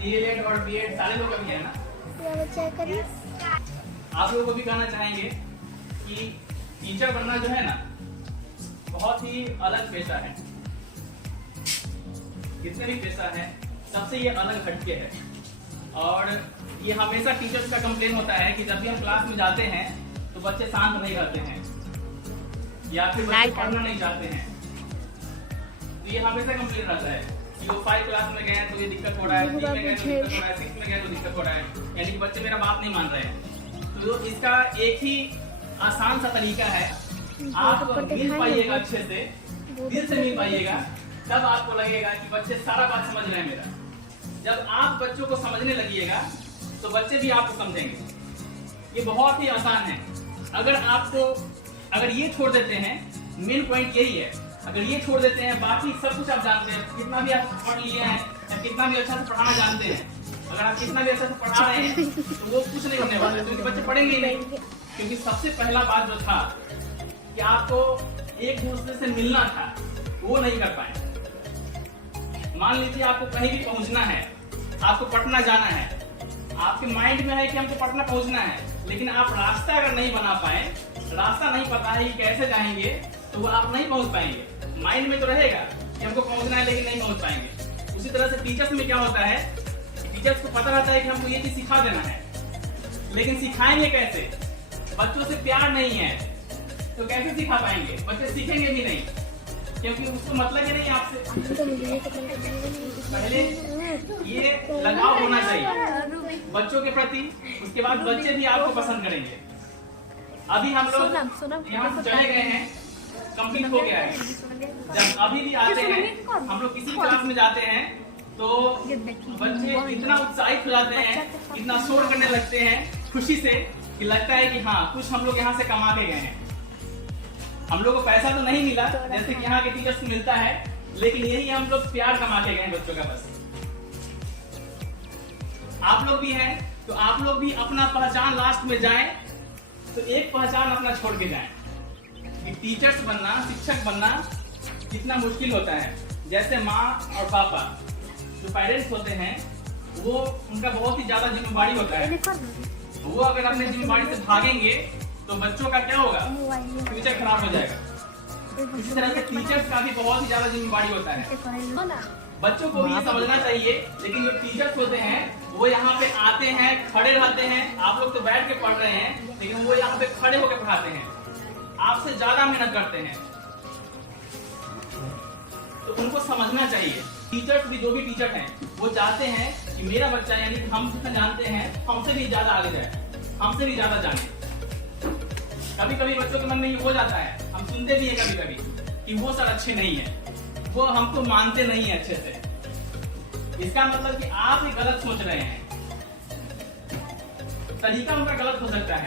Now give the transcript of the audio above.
DElEd और BEd सारे लोग अभी है ना। आप लोगों को भी कहना चाहेंगे कि टीचर बनना जो है ना बहुत ही अलग पेशा है। जितने भी पेशा है सबसे ये अलग हटके है। और ये हमेशा टीचर्स का कंप्लेन होता है कि जब भी हम क्लास में जाते हैं तो बच्चे शांत नहीं रहते हैं या फिर बच्चे पढ़ना नहीं चाहते हैं। तो ये हमेशा कंप्लेन रहता है कि वो 5 क्लास में गए तो ये दिक्कत हो रहा है, 3 में गए तो दिक्कत हो रहा है, 6 में गए तो दिक्कत हो रहा है, यानी कि बच्चे मेरा बात नहीं मान रहे हैं। तो इसका एक ही आसान सा तरीका है, आप मिल पाइएगा अच्छे से, दिल से मिल पाइएगा, तब आपको लगेगा कि बच्चे सारा बात समझ रहे हैं मेरा। जब आप बच्चों को समझने लगिएगा तो बच्चे भी आपको समझेंगे। ये बहुत ही आसान है। अगर ये छोड़ देते हैं, मेन पॉइंट यही है, अगर ये छोड़ देते हैं बाकी सब कुछ आप जानते हैं, कितना भी आप पढ़ लिए हैं या कितना भी अच्छा से पढ़ाना जानते हैं, अगर आप कितना भी अच्छा से पढ़ा रहे हैं तो वो कुछ नहीं होने वाला है, क्योंकि बच्चे पढ़ेंगे ही नहीं। क्योंकि सबसे पहला बात जो था कि आपको एक दूसरे से मिलना था, वो नहीं कर पाए। मान लीजिए आपको कहीं भी पहुंचना है, आपको पटना जाना है, आपके माइंड में है कि हमको पटना पहुंचना है, लेकिन आप रास्ता अगर नहीं बना पाए, रास्ता नहीं पता है कि कैसे जाएंगे, तो वो आप नहीं पहुंच पाएंगे। माइंड में तो रहेगा कि हमको पहुंचना है लेकिन नहीं पहुंच पाएंगे। उसी तरह से टीचर्स में क्या होता है, टीचर्स को पता रहता है कि हमको ये चीज सिखा देना है, लेकिन सिखाएंगे कैसे? बच्चों से प्यार नहीं है तो कैसे सिखा पाएंगे? बच्चे सीखेंगे भी नहीं, क्योंकि उसको मतलब ही नहीं आपसे। पहले ये लगाव होना चाहिए बच्चों के प्रति, उसके बाद बच्चे भी आपको पसंद करेंगे। अभी हम लोग यहाँ से चले गए हैं, कंप्लीट हो गया है। जब अभी भी आते हैं, हम लोग किसी क्लास में जाते हैं तो बच्चे इतना उत्साहित हो जाते हैं, इतना शोर करने लगते हैं खुशी से कि लगता है कि हाँ कुछ हम लोग यहाँ से कमा के गए हैं। हम लोग को पैसा तो नहीं मिला जैसे कि यहाँ के टीचर्स को मिलता है, लेकिन यही हम लोग प्यार कमा के गए हैं बच्चों का। बस आप लोग भी हैं तो आप लोग भी अपना पहचान लास्ट में जाएं तो एक पहचान अपना छोड़ के जाएं। टीचर्स बनना, शिक्षक बनना कितना मुश्किल होता है। जैसे माँ और पापा जो पेरेंट्स होते हैं, वो उनका बहुत ही ज्यादा जिम्मेदारी होता है। वो अगर अपने जिम्मेदारी से भागेंगे तो बच्चों का क्या होगा, फ्यूचर खराब हो जाएगा। इसी तरह से टीचर्स का भी बहुत ही ज्यादा जिम्मेदारी होता है। बच्चों को भी ये समझना चाहिए, लेकिन जो टीचर्स होते हैं वो यहाँ पे आते हैं, खड़े रहते हैं। आप लोग तो बैठ के पढ़ रहे हैं, लेकिन वो यहाँ पे खड़े होकर पढ़ाते हैं, आपसे ज्यादा मेहनत करते हैं। तो उनको समझना चाहिए। टीचर्स भी, जो भी टीचर हैं, वो चाहते हैं कि मेरा बच्चा, यानी कि हम जितना जानते हैं, हमसे भी ज्यादा आगे जाए, हमसे भी ज्यादा जाने। कभी कभी बच्चों के मन में ये हो जाता है, हम सुनते भी हैं कभी कभी कि वो सर अच्छे नहीं है, वो हमको मानते नहीं है अच्छे से। इसका मतलब कि आप ही गलत सोच रहे हैं, तरीका उनका गलत हो सकता है।